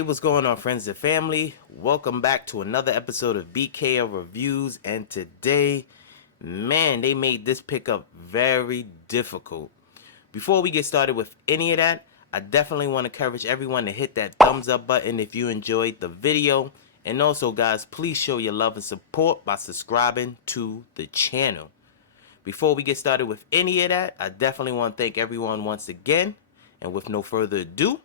Hey, what's going on, friends and family? Welcome back to another episode of BKL Reviews. And today, man, they made this pickup very difficult. Before we get started with any of that, I definitely want to encourage everyone to hit that thumbs up button if you enjoyed the video. And also, guys, please show your love and support by subscribing to the channel. Before we get started with any of that, I definitely want to thank everyone once again. And with no further ado,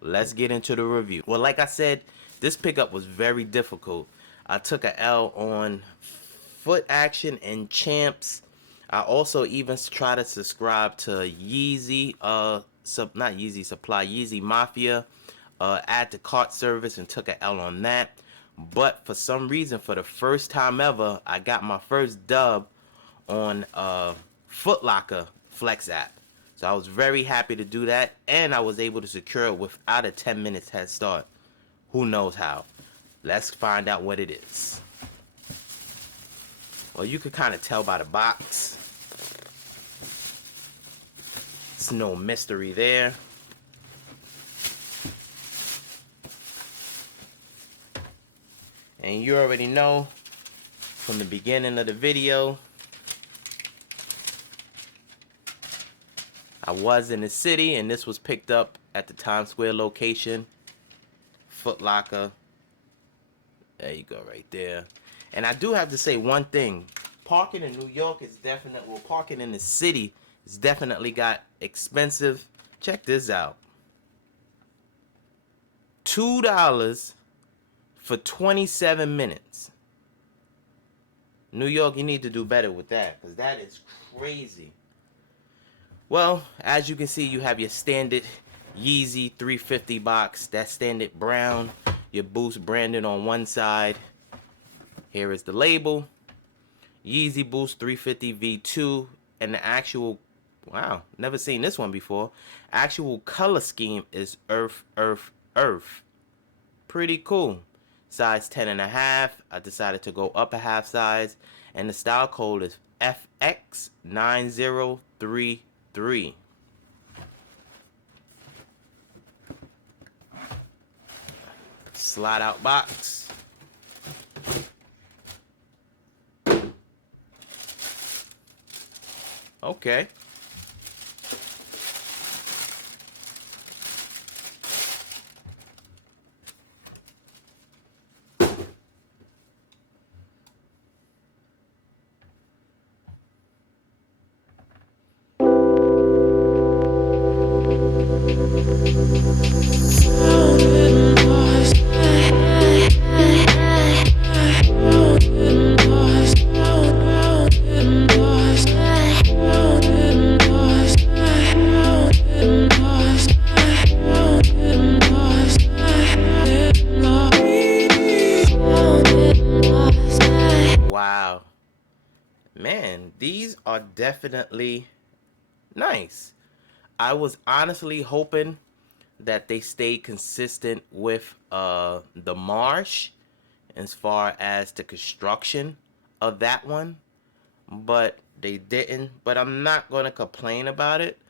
let's get into the review. Well, like I said, this pickup was very difficult. I took a L on Foot Action and Champs. I also even tried to subscribe to Yeezy, not Yeezy Supply, Yeezy Mafia, add to cart service, and took a L on that. But for some reason, for the first time ever, I got my first dub on Foot Locker Flex app. So I was very happy to do that, and I was able to secure it without a 10 minutes head start. Who knows how? Let's find out what it is. Well, you could kind of tell by the box. It's no mystery there. And you already know from the beginning of the video, I was in the city, and this was picked up at the Times Square location. Foot Locker. There you go, right there. And I do have to say one thing. Parking in New York is definitely, well, parking in the city is definitely got expensive. Check this out. $2 for 27 minutes. New York, you need to do better with that, because that is crazy. Well, as you can see, you have your standard Yeezy 350 box. That standard brown. Your Boost branded on one side. Here is the label. Yeezy Boost 350 V2. And the actual, wow, never seen this one before. Actual color scheme is Earth, Earth, Earth. Pretty cool. Size 10.5. I decided to go up a half size. And the style code is FX9033. Slide out box. Okay. Wow. Man, these are definitely nice. I was honestly hoping that they stayed consistent with the Marsh as far as the construction of that one, but they didn't. But I'm not gonna complain about it.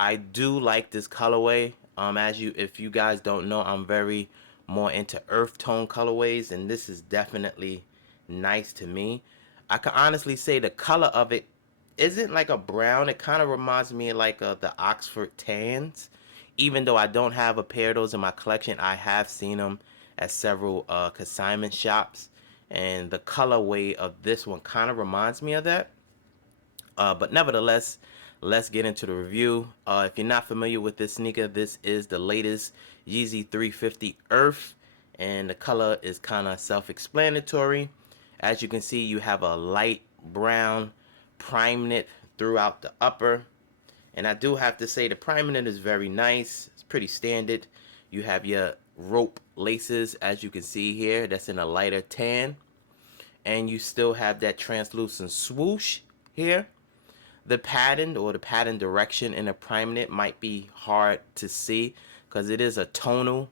I do like this colorway. If you guys don't know, I'm very more into earth tone colorways, and this is definitely nice to me. I can honestly say the color of it isn't like a brown. It kind of reminds me of like the Oxford tans. Even though I don't have a pair of those in my collection, I have seen them at several consignment shops, and the colorway of this one kind of reminds me of that. But nevertheless, let's get into the review. If you're not familiar with this sneaker, this is the latest Yeezy 350 Earth, and the color is kind of self-explanatory. As you can see, you have a light brown Primeknit throughout the upper. And I do have to say the Primeknit is very nice. It's pretty standard. You have your rope laces, as you can see here. That's in a lighter tan. And you still have that translucent swoosh here. The pattern or the pattern direction in the Primeknit might be hard to see because it is a tonal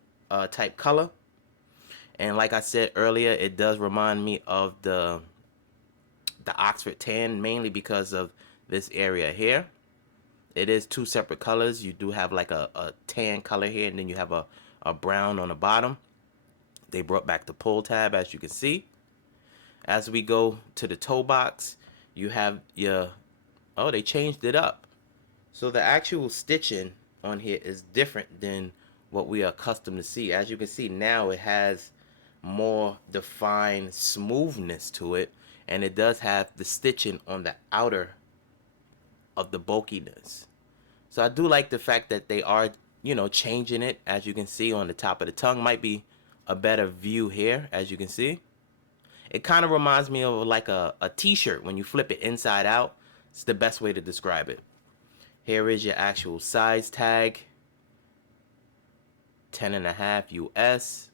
type color. And like I said earlier, it does remind me of the Oxford tan, mainly because of this area here. It is two separate colors. You do have like a tan color here, and then you have a brown on the bottom. They brought back the pull tab, as you can see. As we go to the toe box, you have your, oh, they changed it up. So the actual stitching on here is different than what we are accustomed to see. As you can see now, it has more defined smoothness to it, and it does have the stitching on the outer of the bulkiness. So I do like the fact that they are, changing it. As you can see on the top of the tongue, might be a better view here. As you can see, it kind of reminds me of like a t-shirt when you flip it inside out. It's the best way to describe it. Here is your actual size tag, 10.5 US.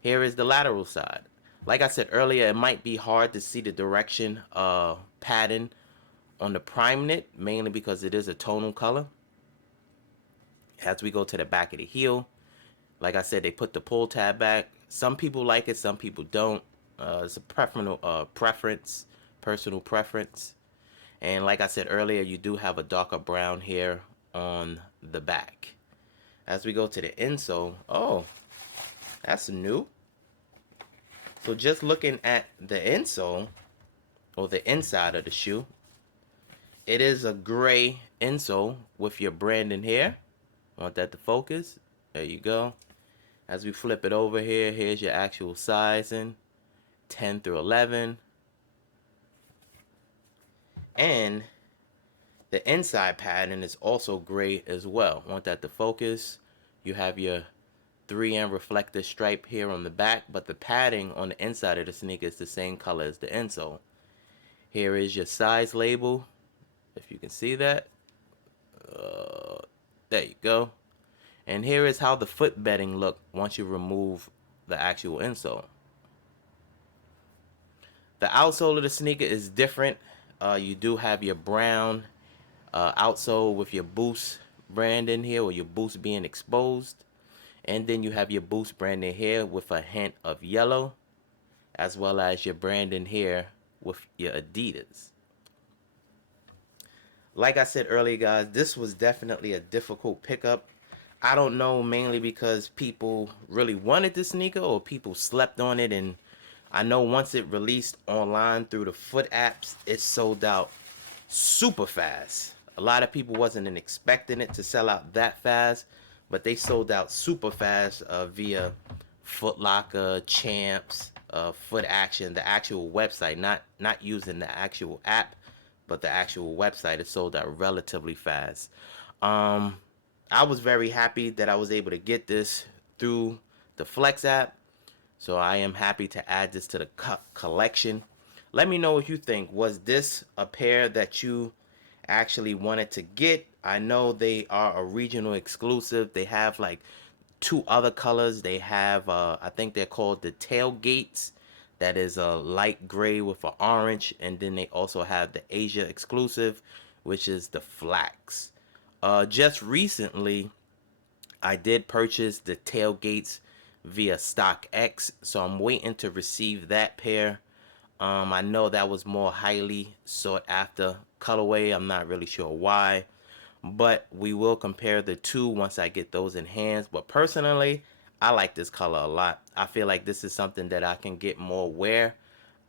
Here is the lateral side. Like I said earlier, it might be hard to see the direction pattern on the Primeknit, mainly because it is a tonal color. As we go to the back of the heel, like I said, they put the pull tab back. Some people like it, some people don't. It's a personal preference. And like I said earlier, you do have a darker brown here on the back. As we go to the insole, oh, that's new. So just looking at the insole, or the inside of the shoe, it is a gray insole with your branding here. Want that to focus? There you go. As we flip it over here, here's your actual sizing, 10 through 11. And the inside pattern is also gray as well. Want that to focus? You have your 3M reflective stripe here on the back, but the padding on the inside of the sneaker is the same color as the insole. Here is your size label, if you can see that. There you go. And here is how the foot bedding look once you remove the actual insole. The outsole of the sneaker is different. You do have your brown outsole with your Boost brand in here, or your Boost being exposed. And then you have your Boost brand in here with a hint of yellow, as well as your brand in here with your Adidas. Like I said earlier, guys, this was definitely a difficult pickup. I don't know, mainly because people really wanted the sneaker or people slept on it. And I know once it released online through the foot apps, it sold out super fast. A lot of people wasn't expecting it to sell out that fast, but they sold out super fast via Foot Locker, Champs, Foot Action, the actual website, not using the actual app, but the actual website. It sold out relatively fast. I was very happy that I was able to get this through the Flex app, so I am happy to add this to the collection. Let me know what you think. Was this a pair that you actually wanted to get? I know they are a regional exclusive. They have like 2 other colors. They have, I think they're called the tailgates. That is a light gray with an orange. And then they also have the Asia exclusive, which is the flax. Just recently, I did purchase the tailgates via StockX, so I'm waiting to receive that pair. I know that was more highly sought after colorway. I'm not really sure why, but we will compare the two once I get those in hands. But personally, I like this color a lot. I feel like this is something that I can get more wear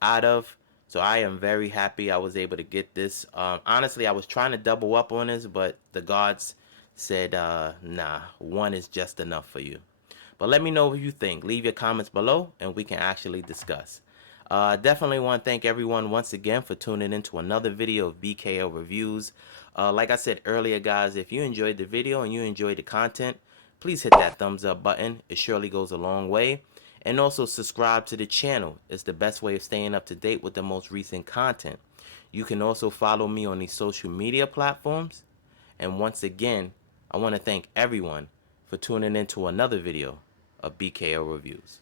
out of. So I am very happy I was able to get this. Honestly, I was trying to double up on this, but the gods said, nah, one is just enough for you. But let me know what you think. Leave your comments below and we can actually discuss. Definitely want to thank everyone once again for tuning in to another video of BKO Reviews. Like I said earlier, guys, if you enjoyed the video and you enjoyed the content, please hit that thumbs up button. It surely goes a long way. And also subscribe to the channel. It's the best way of staying up to date with the most recent content. You can also follow me on these social media platforms. And once again, I want to thank everyone for tuning in to another video of BKO Reviews.